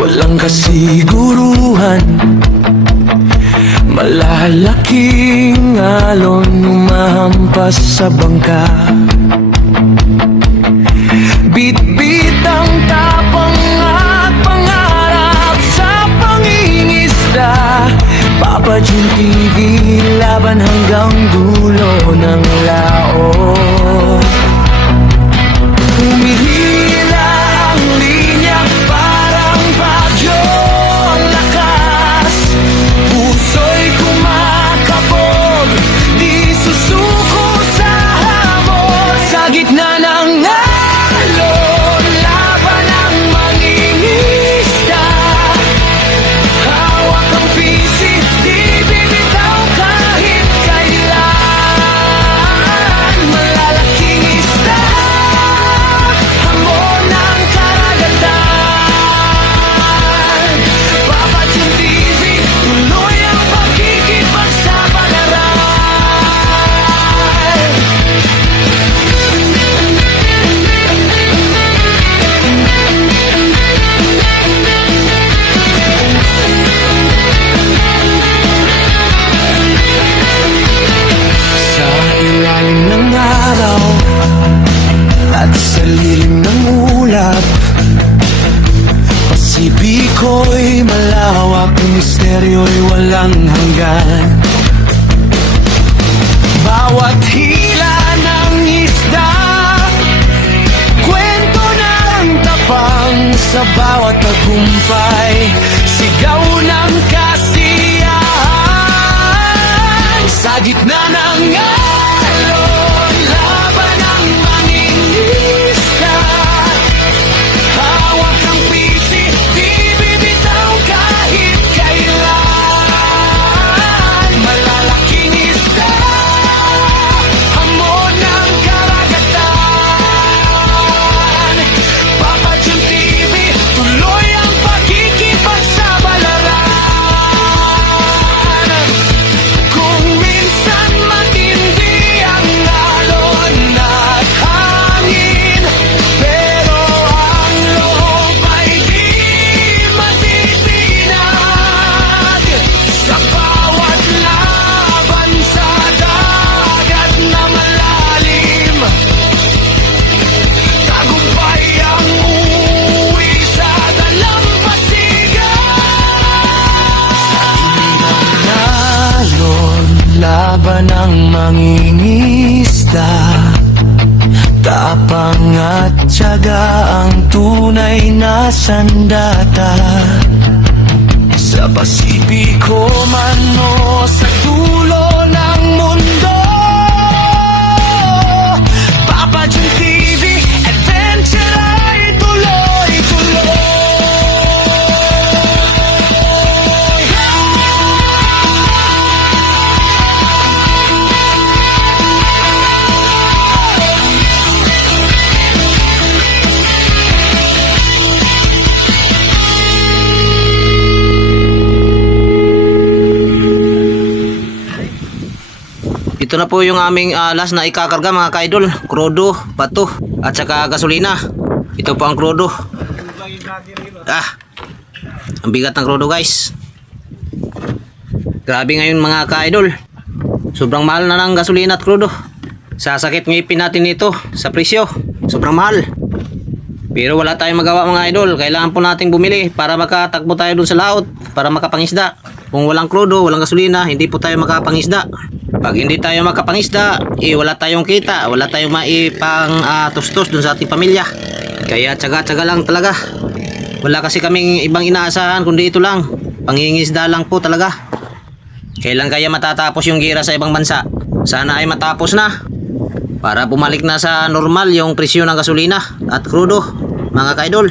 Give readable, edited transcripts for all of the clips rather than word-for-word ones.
walang kasiguruhan. Malalaking alon umahampas sa bangka. Bit-bit ang tapang at pangarap sa pangingisda. Papa Jun TV, laban hanggang dulo ng laot. Humihila ang linya, parang bagyo ang lakas. Puso'y kumakabog, di susuko sa hamon. Sa gitna ng alon, laban ang mangingisda. Hawak ang pisi, di bibitaw kahit kailan. Malalaking isda, hamon ng karagatan. Papa Jun TV, tuloy ang pakikipagsapalaran. Sa ilalim ng araw at sa lilim ng ulap, Pasipiko'y malawak, misteryo'y walang hanggan. Bawat hila ng isda, kwento ng tapang. Sa bawat tagumpay, sigaw ng kasiyahan. Sa gitna ng alon, laban ang mangingisda. Hawak ang pisi, di bibitaw kahit kailan. Malalaking isda, hamon ng karagatan. Papa Jun TV, tuloy ang pakikipagsabalaran. Kung minsan matindi ang alon at hangin, pero ang loob ay di matitinag. Sa bawat laban sa dagat na malalim, tagumpay ang uuwi sa dalampasigan. Alon, laban ang mangingisda. Tapang at tiyaga ang tunay na sandata. Sa Pasipiko man o sa dulo ng mundo, Papa Jun TV, adventure ay tuloy-tuloy. Ito na po yung aming last na ikakarga mga kaidol. Krudo, bato, at saka gasolina. Ito po ang krudo. Ang bigat ng krudo guys. Grabe ngayon mga kaidol. Sobrang mahal na ng gasolina at krudo. Sasakit ngipin natin ito sa presyo. Sobrang mahal. Pero wala tayong magawa mga idol. Kailangan po nating bumili para makatakbo tayo dun sa laot, para makapangisda. Kung walang krudo, walang gasolina, hindi po tayo makapangisda. Pag hindi tayo makapangisda, wala tayong kita, wala tayong maipang tustos dun sa ating pamilya. Kaya tsaga-tsaga lang talaga. Wala kasi kaming ibang inaasahan kundi ito lang. Pangingisda lang po talaga. Kailan kaya matatapos yung gira sa ibang bansa? Sana ay matapos na, para bumalik na sa normal yung presyo ng gasolina at krudo mga kaidol.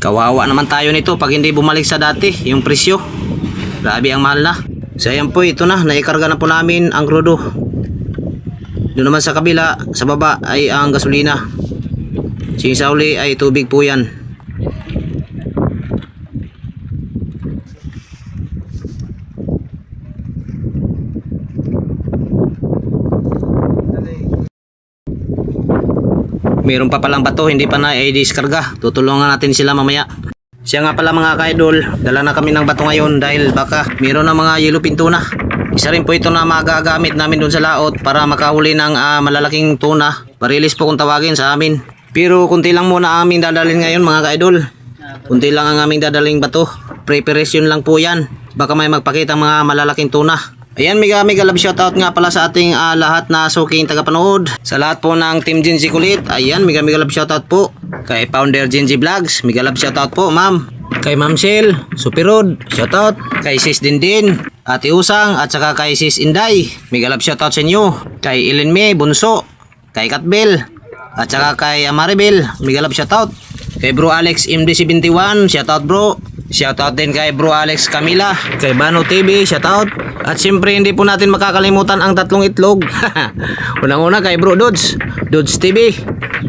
Kawawa naman tayo nito pag hindi bumalik sa dati yung presyo. Grabe ang mahal na. So ayan po, ito na, naikarga na po namin ang krudo. Doon naman sa kabila, sa baba ay ang gasolina. Sa uli ay tubig po yan. Meron pa palang bato, hindi pa na i-diskarga. Tutulungan natin sila mamaya. Siya nga pala mga ka-idol, dala na kami ng bato ngayon dahil baka mayroon na mga yellowfin tuna. Isa rin po ito na magagamit namin doon sa laot para makahuli ng malalaking tuna. Parilis po kung tawagin sa amin. Pero kunti lang muna aming dadalhin ngayon mga ka-idol. Kunti lang ang aming dadaling bato. Preparation lang po yan. Baka may magpakita mga malalaking tuna. Ayan, mega love shoutout nga pala sa ating lahat na suking tagapanood. Sa lahat po ng Team Genji Kulit. Ayan, mega love shoutout po. Kay Founder Genji Vlogs, mega love shoutout po ma'am. Kay Ma'am Shell, Superod, shoutout. Kay Sis Dindin, Ate Usang, at saka kay Sis Inday, mega love shoutout sa inyo. Kay Ellen May, Bunso, kay Katbel, at saka kay Maribel, mega love shoutout. Kay Bro Alex MD71, shoutout bro. Shoutout din kay Bro Alex Camila, kay Bano TV, shoutout. At siyempre hindi po natin makakalimutan ang tatlong itlog. Unang-una kay Bro Dudes TV,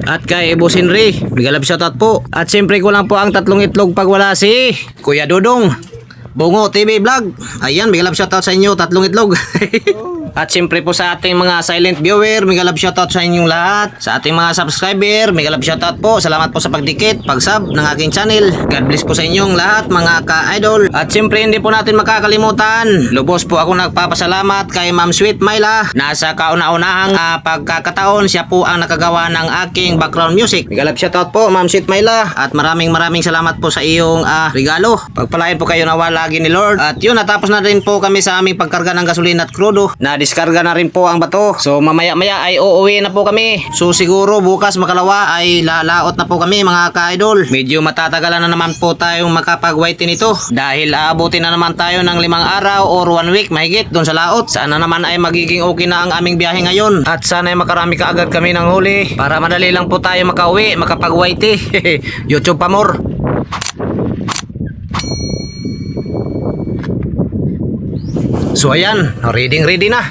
at kay Boss Henry, mega love shoutout po. At siyempre ko lang po ang tatlong itlog pag wala si Kuya Dudong Bungo TV Vlog. Ayan, mega love shoutout sa inyo, tatlong itlog. At siyempre po sa ating mga silent viewer, mega love shoutout sa inyong lahat. Sa ating mga subscriber, mega love shoutout po. Salamat po sa pagdikit, pag-sub ng aking channel. God bless po sa inyong lahat mga ka-idol. At siyempre hindi po natin makakalimutan, lubos po ako nagpapasalamat kay Ma'am Sweet Myla. Nasa kauna-unahang pagkakataon, siya po ang nakagawa ng aking background music. Mega love shoutout po Ma'am Sweet Myla. At maraming salamat po sa iyong regalo. Pagpalain po kayo nawa lagi ni Lord. At yun, natapos na rin po kami sa aming pagkarga ng gasolina at krudo. Diskarga na rin po ang bato. So mamaya-maya ay uuwi na po kami. So siguro bukas makalawa ay lalaot na po kami mga ka-idol. Medyo matatagalan na naman po tayong makapag-white nito. Dahil aabutin na naman tayo ng 5 araw or 1 week mahigit doon sa laot. Sana naman ay magiging okay na ang aming biyahe ngayon. At sana ay makarami kaagad kami ng huli. Para madali lang po tayo makauwi, makapag-white. YouTube pa more. So ayan, ready na.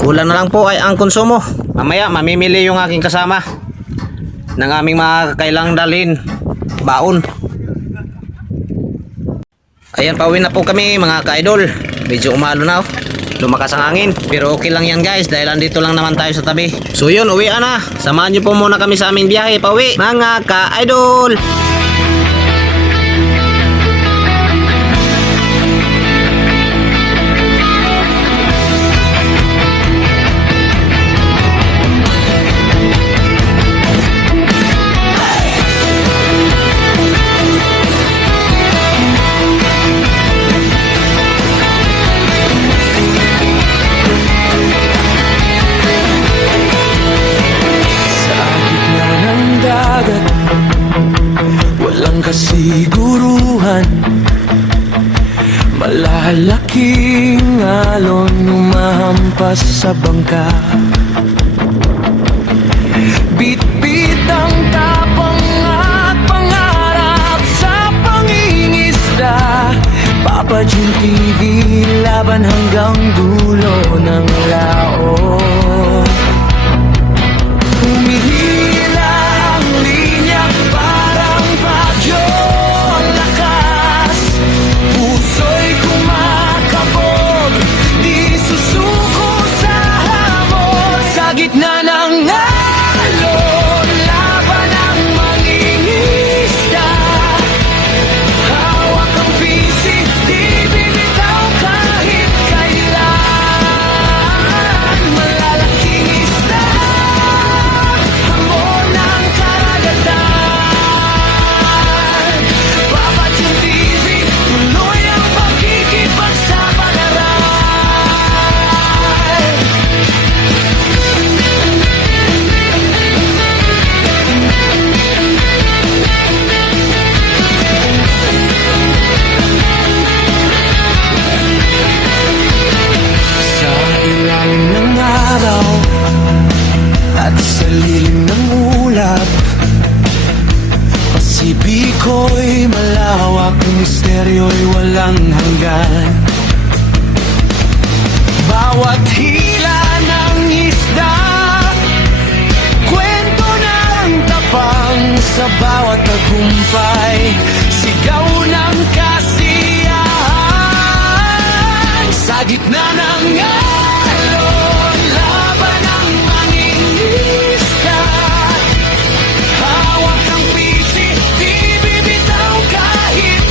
Kulang na lang po ay ang konsumo. Mamaya mamimili yung aking kasama ng aming mga kailang dalhin baon. Ayan, pauwi na po kami mga ka-idol. Medyo umalo na, lumakas ang hangin. Pero okay lang yan guys, dahil andito lang naman tayo sa tabi. So yun, uwi na. Samahan nyo po muna kami sa aming biyahe pauwi mga ka-idol. Kasiguruhan, malalaking alon umahampas sa bangka. Bit-bit ang tapang at pangarap sa pangingisda. Papa Jun TV, laban hanggang dulo ng laot. Humihila ang linya parang bagyo. Lakas, puso'y kumakabog, di susuko sa hamon. Sa gitna ng alon, laban ang mangingisda. Hawak ang pisik, di binitaw kahit kailan. Malalaking isda, hamon ng karagatan. Papa Jun TV, tuloy ang pagkikipagsabayaran. Sa ilalim ng araw at sa lilim ng ulap, Pasibiko'y malawak, misteryo'y walang hanggan. Bawat hila ng isda, kwento ng tapang. Sa bawat tagumpay, sigaw ng kasiyahan. Sa gitna ng alon, laban ang mangingisda. Hawak ang pisik, di bibitaw kahit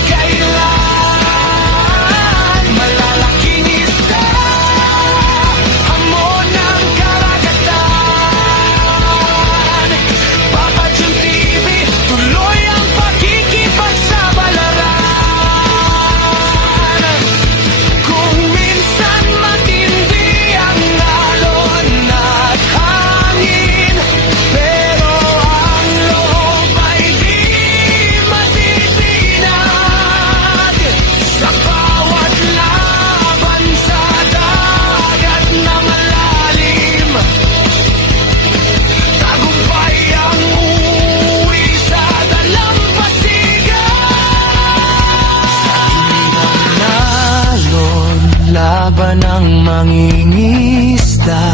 laban ng mangingisda.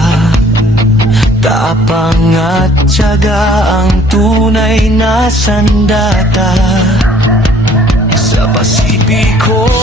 Tapang at tiyaga ang tunay na sandata. Sa Pasipiko